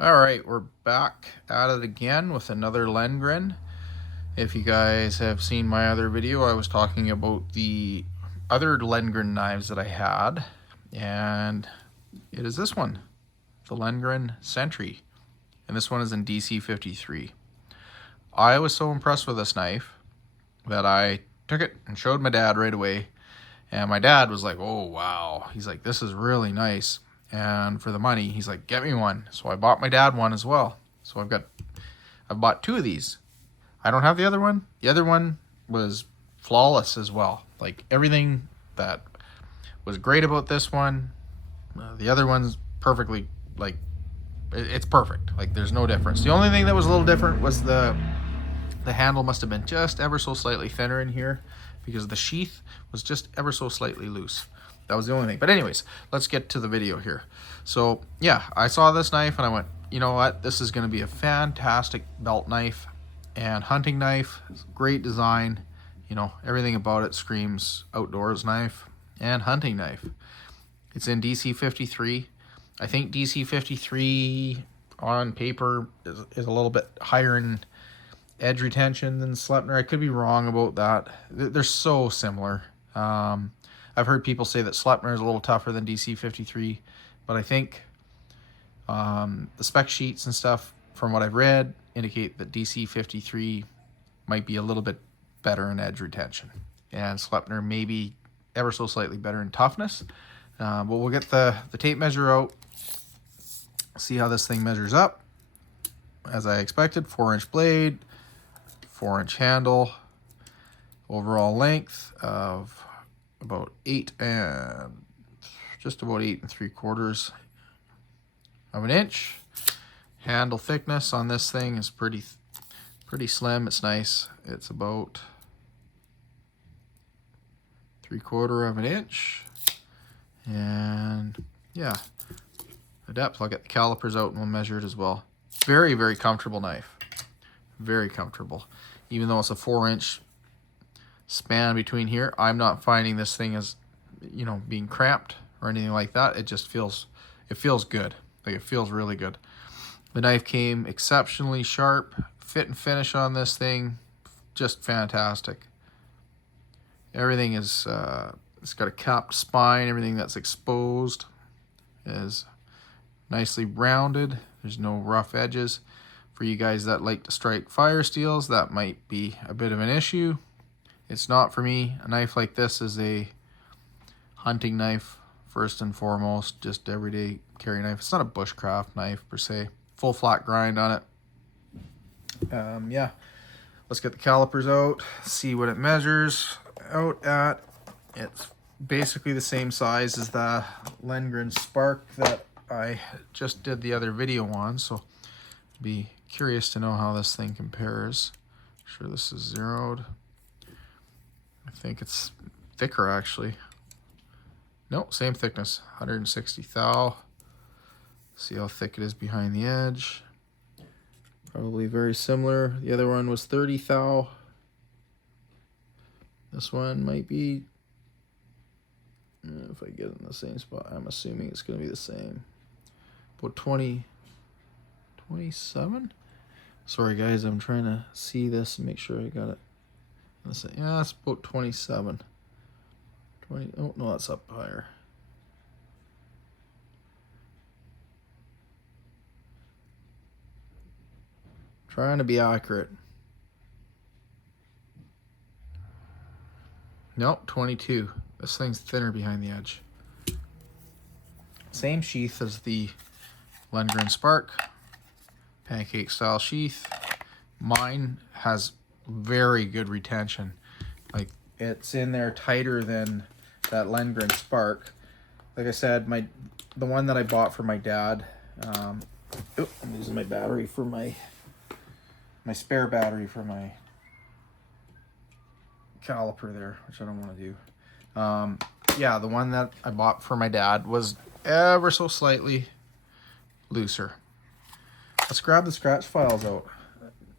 All right, we're back at it again with another Lengren. If you guys have seen my other video, I was talking about the other Lengren knives that I had, and it is this one, the Lengren Sentry, and this one is in DC53. I was so impressed with this knife that I took it and showed my dad right away, and my dad was like, "Oh wow," he's like, "this is really nice." And for the money, he's like, "Get me one." So I bought my dad one as well. So I've bought two of these. I don't have the other one. The other one was flawless as well. Like everything that was great about this one, the other one's perfectly, like, it's perfect. Like there's no difference. The only thing that was a little different was the handle must have been just ever so slightly thinner in here because the sheath was just ever so slightly loose. That was the only thing. But anyways, let's get to the video here. So yeah, I saw this knife and I went, you know what? This is going to be a fantastic belt knife and hunting knife. It's great design. You know, everything about it screams outdoors knife and hunting knife. It's in DC53. I think DC53 on paper is a little bit higher in edge retention than Sleipner. I could be wrong about that. They're so similar. I've heard people say that Sleipner is a little tougher than DC53, but I think the spec sheets and stuff, from what I've read, indicate that DC53 might be a little bit better in edge retention, and Sleipner may be ever so slightly better in toughness. But we'll get the tape measure out, see how this thing measures up. As I expected, 4-inch blade, 4-inch handle, overall length of about 8 and just about 8 3/4 of an inch. Handle thickness on this thing is pretty slim. It's nice. It's about 3/4 of an inch. And yeah, the depth, I'll get the calipers out and we'll measure it as well. Very, very comfortable knife. Very comfortable. Even though it's a 4-inch span between here, I'm not finding this thing as, you know, being cramped or anything like that. It just feels, it feels good. Like it feels really good. The knife came exceptionally sharp. Fit and finish on this thing, just fantastic. Everything is, it's got a capped spine. Everything that's exposed is nicely rounded. There's no rough edges. For you guys that like to strike fire steels, that might be a bit of an issue. It's not for me. A knife like this is a hunting knife first and foremost, just everyday carry knife. It's not a bushcraft knife per se. Full flat grind on it. Yeah, let's get the calipers out, see what it measures out at. It's basically the same size as the Lengren Spark that I just did the other video on, so be curious to know how this thing compares. Sure, this is zeroed. I think it's thicker actually. No, same thickness, 160 thou. See how thick it is behind the edge. Probably very similar. The other one was 30 thou. This one might be, if I get it in the same spot, I'm assuming it's going to be the same. About 27? Sorry guys, I'm trying to see this and make sure I got it. Yeah, it's about 27. 20, oh no, that's up higher. Trying to be accurate. Nope, 22. This thing's thinner behind the edge. Same sheath as the Lengren Spark. Pancake style sheath. Mine has very good retention. Like it's in there tighter than that Lengren Spark. Like I said, the one that I bought for my dad. I'm using my battery for my spare battery for my caliper there, which I don't want to do. Yeah, the one that I bought for my dad was ever so slightly looser. Let's grab the scratch files out.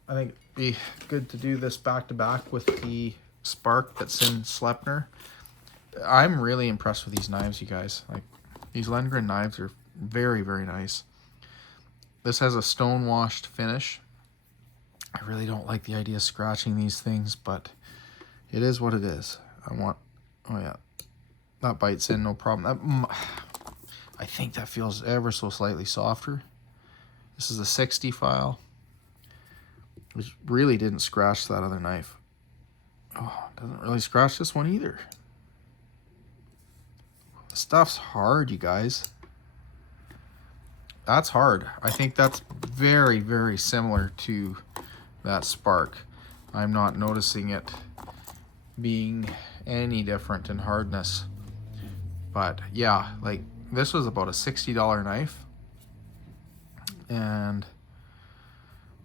I think it'd be good to do this back to back with the Spark that's in Sleipner. I'm really impressed with these knives, you guys. Like, these Lengren knives are very, very nice. This has a stone washed finish. I really don't like the idea of scratching these things, but it is what it is. Oh yeah, that bites in, no problem. I think that feels ever so slightly softer. This is a 60 file, which really didn't scratch that other knife. Oh, doesn't really scratch this one either. The stuff's hard, you guys. That's hard. I think that's very, very similar to that Spark. I'm not noticing it being any different in hardness. But yeah, like this was about a $60 knife. And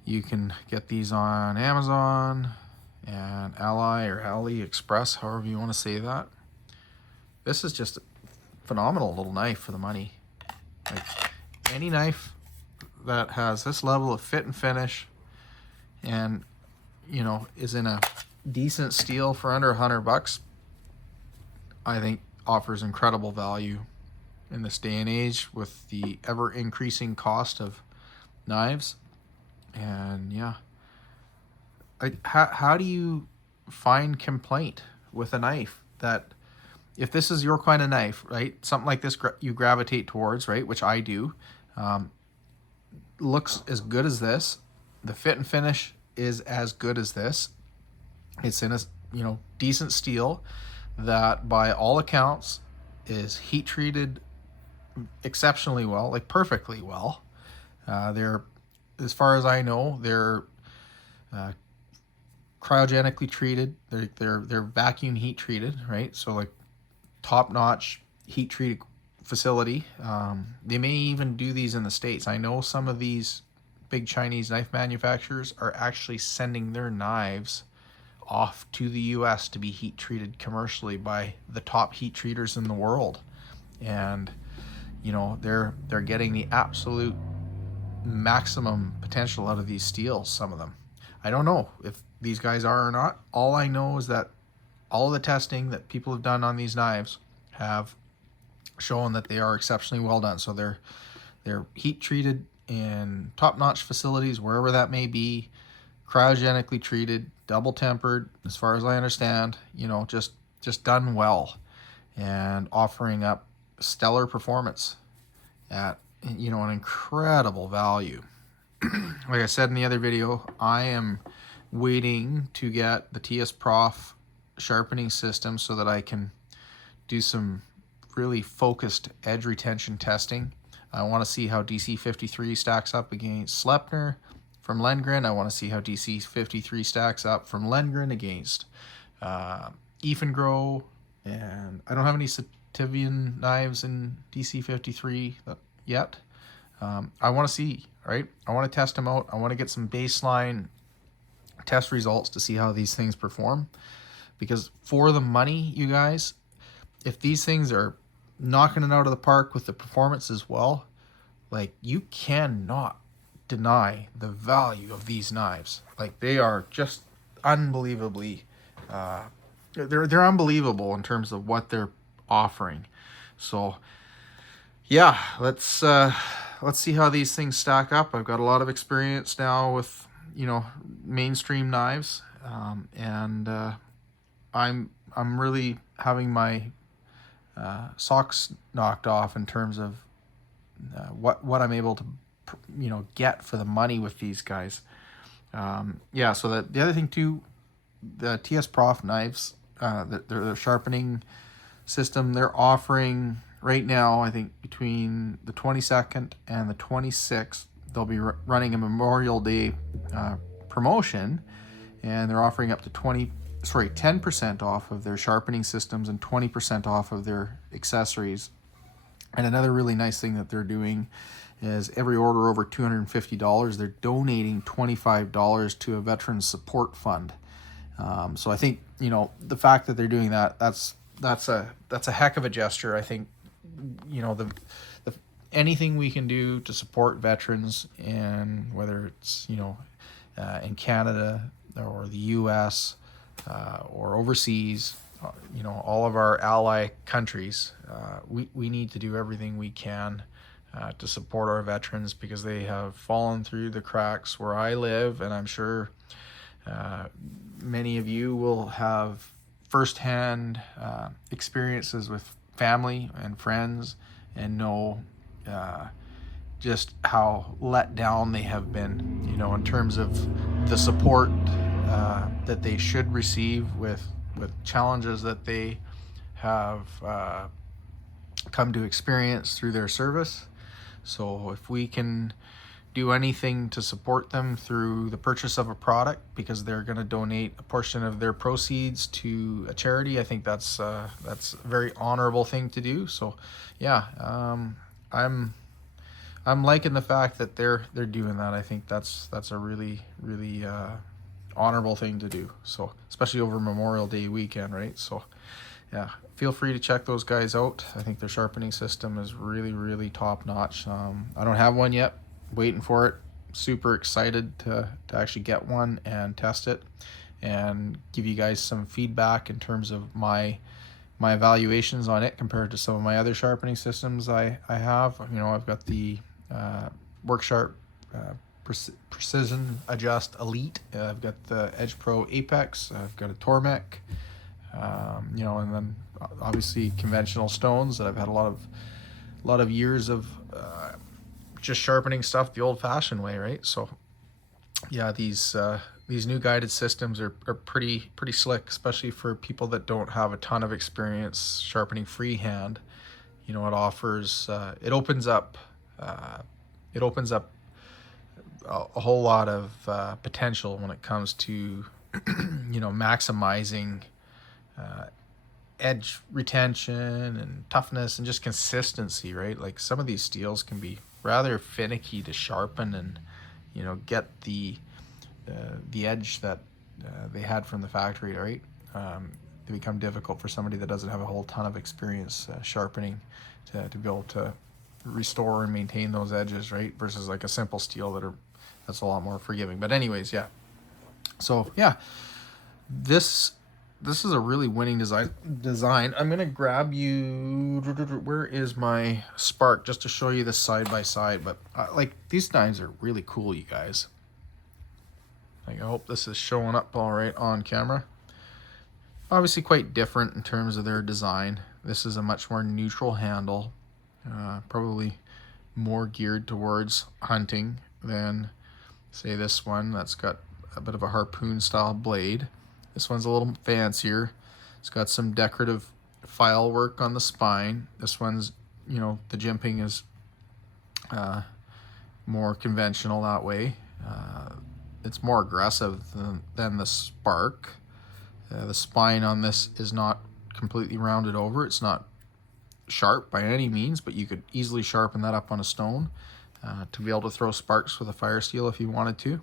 you can get these on Amazon and Ally or AliExpress, however you want to say that. This is just a phenomenal little knife for the money. Like any knife that has this level of fit and finish and, you know, is in a decent steel for under $100, I think offers incredible value in this day and age with the ever increasing cost of knives. And yeah, how do you find complaint with a knife that, if this is your kind of knife, right, something like this you gravitate towards, right, which I do, looks as good as this, the fit and finish is as good as this, it's in a, you know, decent steel that by all accounts is heat treated exceptionally well, like perfectly well. They're, as far as I know, they're cryogenically treated. They're vacuum heat treated, right? So like top-notch heat treated facility. They may even do these in the States. I know some of these big Chinese knife manufacturers are actually sending their knives off to the US to be heat treated commercially by the top heat treaters in the world. And you know, they're getting the absolute maximum potential out of these steels, some of them. I don't know if these guys are or not. All I know is that all of the testing that people have done on these knives have shown that they are exceptionally well done. So they're heat treated in top-notch facilities, wherever that may be, cryogenically treated, double tempered, as far as I understand, you know, just done well and offering up stellar performance at, you know, an incredible value. Like I said in the other video, I am waiting to get the TSPROF sharpening system so that I can do some really focused edge retention testing. I want to see how DC53 stacks up against Sleipner from Lengren. I want to see how DC53 stacks up from Lengren against Ifengro. And I don't have any Sativian knives in DC53 yet. I want to see, right? I want to test them out. I want to get some baseline test results to see how these things perform. Because for the money, you guys, if these things are knocking it out of the park with the performance as well, like, you cannot deny the value of these knives. Like, they are just unbelievably, they're unbelievable in terms of what they're offering. So yeah, let's see how these things stack up. I've got a lot of experience now with, you know, mainstream knives, and I'm really having my socks knocked off in terms of what I'm able to, you know, get for the money with these guys. Yeah, so the other thing too, the TSPROF knives, the sharpening system, they're offering right now, I think between the 22nd and the 26th, they'll be running a Memorial Day promotion, and they're offering up to 10% off of their sharpening systems and 20% off of their accessories. And another really nice thing that they're doing is every order over $250, they're donating $25 to a veteran support fund. So I think, you know, the fact that they're doing that, that's a heck of a gesture. I think, you know, the anything we can do to support veterans, and whether it's, you know, in Canada or the US or overseas, you know, all of our ally countries, we need to do everything we can to support our veterans, because they have fallen through the cracks where I live, and I'm sure many of you will have firsthand experiences with family and friends, and know just how let down they have been, you know, in terms of the support that they should receive with challenges that they have come to experience through their service. So if we can do anything to support them through the purchase of a product, because they're going to donate a portion of their proceeds to a charity, I think that's a very honorable thing to do. So yeah, I'm liking the fact that they're doing that. I think that's a really honorable thing to do. So especially over Memorial Day weekend, right? So yeah, feel free to check those guys out. I think their sharpening system is really top notch. I don't have one yet, waiting for it. Super excited to actually get one and test it and give you guys some feedback in terms of my evaluations on it compared to some of my other sharpening systems I have. You know, I've got the WorkSharp Precision Adjust Elite. I've got the Edge Pro Apex. I've got a Tormek. You know, and then obviously conventional stones that I've had a lot of years of just sharpening stuff the old-fashioned way, right? So yeah, these new guided systems are pretty slick, especially for people that don't have a ton of experience sharpening freehand. You know, it offers it opens up a whole lot of potential when it comes to you know, maximizing edge retention and toughness and just consistency, right? Like some of these steels can be rather finicky to sharpen and, you know, get the edge that they had from the factory, right? They become difficult for somebody that doesn't have a whole ton of experience sharpening to be able to restore and maintain those edges, right? Versus like a simple steel that's a lot more forgiving. But anyways, yeah. So yeah, this is a really winning design. I'm gonna grab you, where is my spark, just to show you the side by side. But like, these knives are really cool, you guys. Like, I hope this is showing up all right on camera. Obviously quite different in terms of their design. This is a much more neutral handle, probably more geared towards hunting than say this one that's got a bit of a harpoon style blade. This one's a little fancier. It's got some decorative file work on the spine. This one's, you know, the jimping is more conventional that way. It's more aggressive than the Spark. The spine on this is not completely rounded over. It's not sharp by any means, but you could easily sharpen that up on a stone to be able to throw sparks with a fire steel if you wanted to.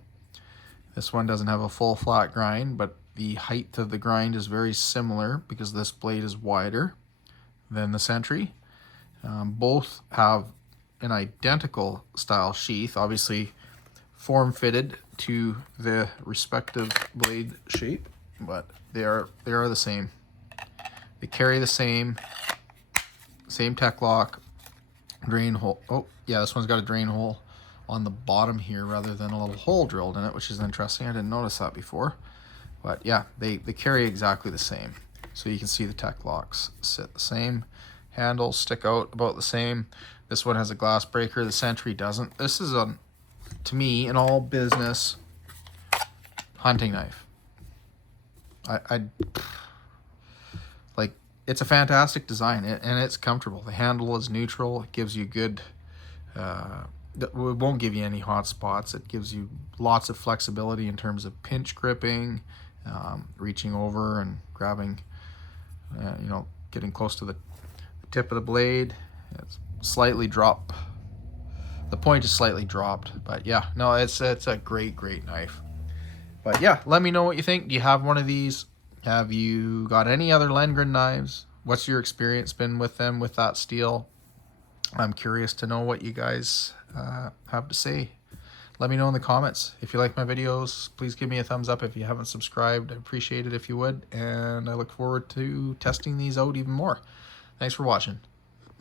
This one doesn't have a full flat grind, but the height of the grind is very similar because this blade is wider than the Sentry. Both have an identical style sheath, obviously form fitted to the respective blade shape, but they are the same. They carry the same tech lock, drain hole. Oh yeah, this one's got a drain hole on the bottom here rather than a little hole drilled in it, which is interesting. I didn't notice that before. But yeah, they carry exactly the same. So you can see the tech locks sit the same. Handles stick out about the same. This one has a glass breaker. The Sentry doesn't. This is to me, an all business hunting knife. I like, it's a fantastic design and it's comfortable. The handle is neutral. It gives you good, it won't give you any hot spots. It gives you lots of flexibility in terms of pinch gripping, reaching over and grabbing, you know, getting close to the tip of the blade. It's slightly drop. The point is slightly dropped, but yeah, no, it's a great knife. But yeah, let me know what you think. Do you have one of these? Have you got any other Lengren knives? What's your experience been with them, with that steel? I'm curious to know what you guys have to say. Let me know in the comments. If you like my videos, please give me a thumbs up. If you haven't subscribed, I'd appreciate it if you would. And I look forward to testing these out even more. Thanks for watching.